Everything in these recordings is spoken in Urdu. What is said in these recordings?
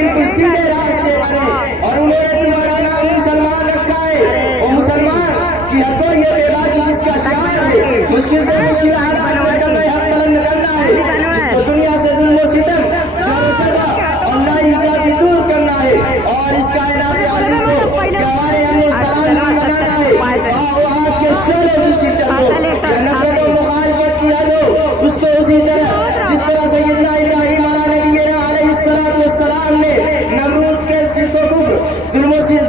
بالکل سیدھے راستے پر ہیں اور انہوں نے تمہارا نام مسلمان رکھا ہے. وہ مسلمان کی حق و یہ بے باکی جس کا شعار ہے مشکل سے مشکل حالات میں کلمہ حق بلند کرنا ہے, جس کو دنیا سے ظلم و ستم جور و جفا اور ناانصافی دور کرنا ہے اور اس کائنات عظیم کو کہ ہمارے امن و سلام کا بنانا ہے. وہاں کے شعروں کی شدت ہو یا نفرت و مخالفت کی حد ہو, اس کو اسی طرح جس طرح سیدنا ابراہیم علیہ السلام نے نمرود کے شرک و کفر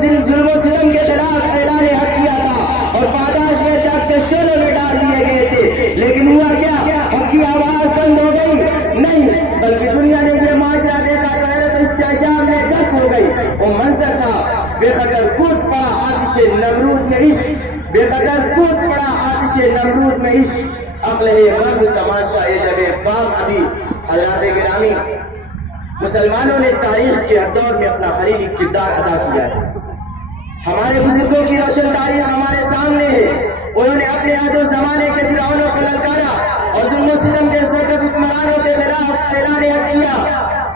ظلم و ستم کے خلاف اعلان حق کیا تھا اور پاداش میں تخت شعلوں میں ڈال دیے گئے تھے, لیکن ہوا کیا, حق کی آواز بند ہو گئی نہیں, بلکہ دنیا نے یہ ماجرا دیکھا تو حیرت و استعجاب میں غرق ہو گئی. وہ منظر تھا بے خطر کود پڑا آتش نمرود میں عشق, بے خطر کود پڑا آتش نمرود میں عشق, عقل ہے مرد تماشا ہے جب بام ابھی. حضرات گرامی, مسلمانوں نے تاریخ کے ہر دور میں اپنا خلیلی کردار ادا کیا ہے. ہمارے بزرگوں کی روشن تاریخ ہمارے سامنے ہے. انہوں نے اپنے عہد و زمانے کے فرعونوں کو للکارا اور ظلم و ستم کے سرکش حکمرانوں کے خلاف اعلان حق کیا.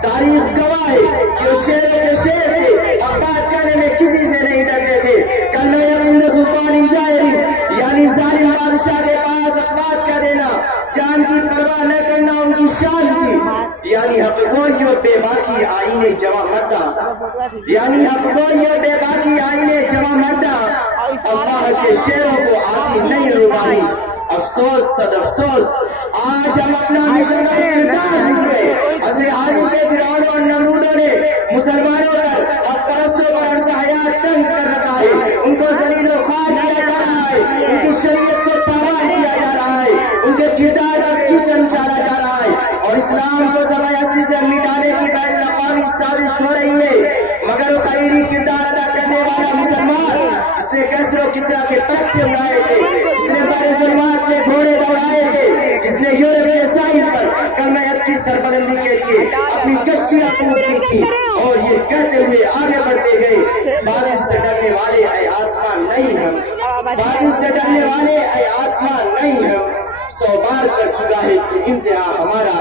تاریخ گواہ ہے کہ وہ شیروں کے شیر تھے, اب بات کرنے میں کسی سے نہیں ڈرتے تھے. کلمہ یقین سلطان جاہری یعنی ظالم بادشاہ کے پاس بات کا دینا, جان کی پرواہ نہ کرنا ان کی شان تھی. یعنی حق گوئی اور بے باکی آئینے جمع مردہ, یعنی حق گوئی اور بے باکی آئینے جمع مردہ. اللہ کے شیروں کو آتی نہیں روبانی, افسوس صد افسوس آج ہم اپنا مشن کردار بھول گئے. حضرت حاضر کے فرعون اور نمرودوں نے مسلمانوں پر حق پرستوں پر عرصہ حیات تنگ کر رکھا ہے. ان کو ذلیل و خوار کیا جا رہا ہے, ان کی شریعت کو پامال کیا جا رہا ہے, ان کے کردار پر کیچڑ اچالا جا رہا ہے اور اسلام کو سوائے ہستی سے مٹانے کی بین الاقوامی سازش ہو رہی ہے. مگر وہ خیری کردار ادا کرنے والا مسلمان جس نے کیسر و کسرا کے پرچے اڑائے تھے, جس نے بر ظلمات میں گھوڑے دوڑائے تھے, جس نے یورپ کے ساحل پر کلمہ حق کی سربلندی کے لیے اپنی کشتیاں پھونکی تھی اور یہ کہتے ہوئے آگے بڑھتے گئے, باطل سے ڈرنے والے اے آسمان نہیں ہم, باطل سے ڈرنے والے اے آسمان نہیں ہم, 100 بار کر چکا ہے کہ انتہا ہمارا.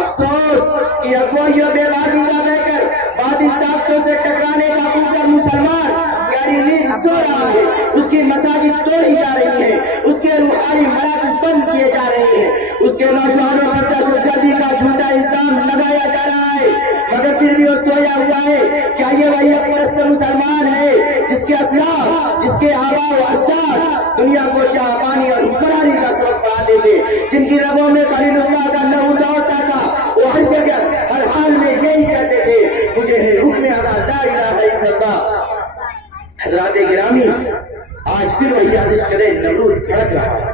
افسوس کہ اگوائی و بے باکی کا بہ کر باطل طاقتوں سے ٹکرانے کا پوچھا مسلمان گہری نیند سو رہا ہے. اس کی مساجد توڑی جا رہی ہیں, اس کے روحانی مراکز بند کیے جا رہے ہیں, اس کے نوجوانوں پر دہشت گردی کا جھوٹا الزام لگایا جا رہا ہے, مگر پھر بھی وہ سویا ہوا ہے. کیا یہ وہی حق پرست مسلمان ہے جس کے اسلاف, جس کے آباء و اجداد دنیا کو چاہ پانی اور حکمرانی کا سبق پڑھاتے تھے, جن کی رگوں میں خلیل اللہ کا لہو دوڑتا تھا, وہ ہر جگہ ہر حال میں یہی کہتے تھے مجھے ہے حکم ادا لا الہ الا اللہ. حضرات گرامی, آج پھر وہی آتش کرے نمرود بھڑک رہا ہے.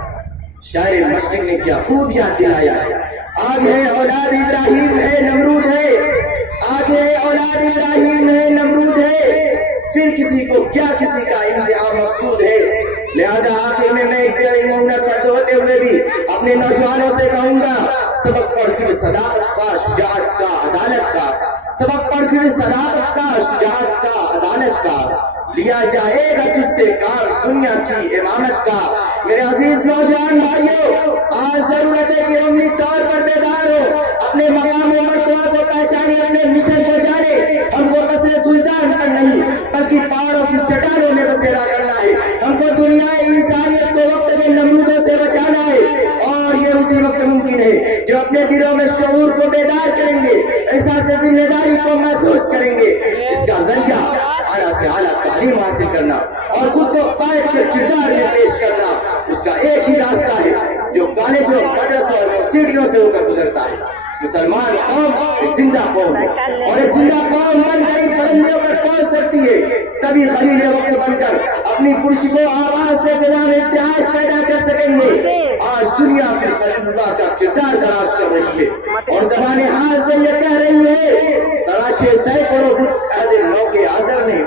شاعر مشرق نے کیا خوب یاد دلایا ہے, آگ ہے اولاد ابراہیم ہے نمرود ہے, آگ ہے اولاد ابراہیم ہے نمرود ہے, پھر کسی کو کیا کسی کا انتہا مقصود ہے. لہذا آخر میں ایک بے علم و ہنر فرد ہوتے ہوئے بھی اپنے نوجوانوں سے کہوں گا, سبق پڑھ پھر صداقت کا, شجاعت کا, عدالت کا, سبق پڑھ پھر صداقت کا, شجاعت کا, عدالت کا, لیا جائے گا تجھ سے کام دنیا کی امامت کا. میرے عزیز نوجوان بھائیوں, آج ضرورت ہے کہ عملی طور پر بیدار ہو, اپنے مقام و مرتبہ کو پہچانے, اپنے مشن کو جانے. ہم کو قصر سلطان پر نہیں بلکہ پہاڑوں کی چٹانوں میں بسیرا کرنا ہے. ہم کو دنیا انسانیت کو وقت کے نمرودوں سے بچانا ہے, اور یہ اسی وقت ممکن ہے جو اپنے دلوں میں شعور کو بیدار کریں گے, احساس ذمہ داری کو محسوس کریں گے, جس کا ذریعہ اعلیٰ سے اعلیٰ تعلیم حاصل کرنا اور خود کو قائد کے کردار میں پیش کرنا. اس کا ایک ہی راستہ ہے جو کالجوں, مدرسوں اور یونیورسٹیوں سے ہو کر گزرتا ہے. مسلمان قوم ایک زندہ قوم ہے, اور ایک زندہ قوم بن کر ان بلندیوں پر پہنچ سکتی ہے. تبھی خلیل وقت بن کر اپنی پرشکو آواز سے فضا میں ارتعاش پیدا کر سکیں گے. آج دنیا پھر خلیل اللہ کا کردار تلاش کر رہی ہے اور زبان حال سے یہ کہہ رہی ہے, تراشے سینکڑوں بت عہد نو کے آزر نے,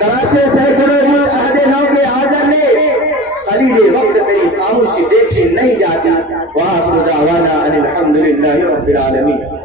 تراشے سینکڑوں بت عہد نو کے آزر نے, خلیل وقت تیری خاموشی دیکھی نہیں جاتی. وآخر دعوانا ان الحمدللہ رب العالمین.